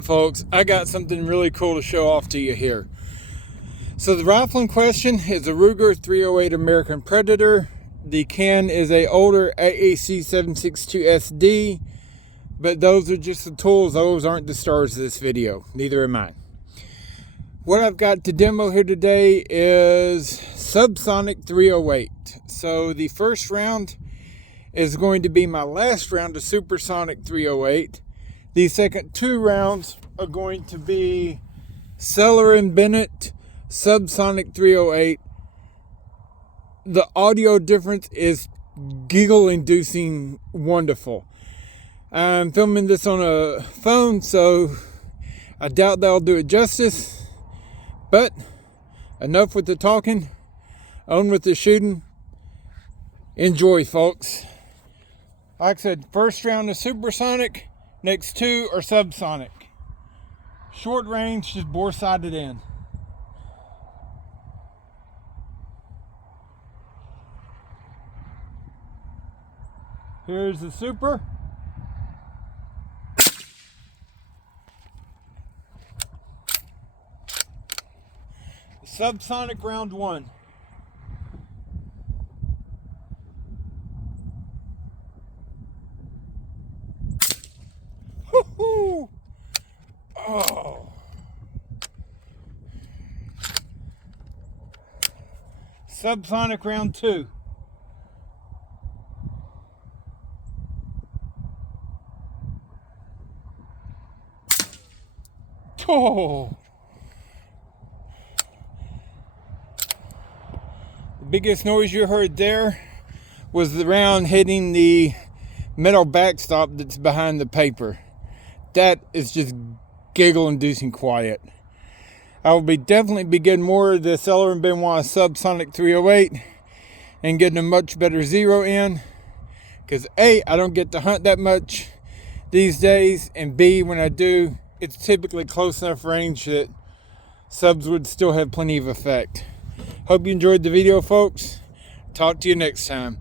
Folks, I got something really cool to show off to you here. So the rifle in question is a Ruger 308 American Predator. The can is a older AAC 762 SD, but those are just the tools. Those aren't the stars of this video. Neither am I. What I've got to demo here today is subsonic 308. So the first round is going to be my last round of supersonic 308. The second two rounds are going to be Seller & Bennett subsonic 308. The audio difference is giggle-inducing wonderful. I'm filming this on a phone, so I doubt that'll do it justice. But enough with the talking, on with the shooting. Enjoy, folks. Like I said, first round is supersonic. Next two are subsonic. Short range, just bore sighted in. Here's the super. Subsonic round one. Woo-hoo! Oh. Subsonic round two. Oh. The biggest noise you heard there was the round hitting the metal backstop that's behind the paper. That is just giggle-inducing quiet. I will definitely be getting more of the Seller & Benoit subsonic 308 and getting a much better zero in, because A, I don't get to hunt that much these days, and B, when I do, it's typically close enough range that subs would still have plenty of effect. Hope you enjoyed the video, folks. Talk to you next time.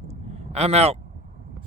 I'm out.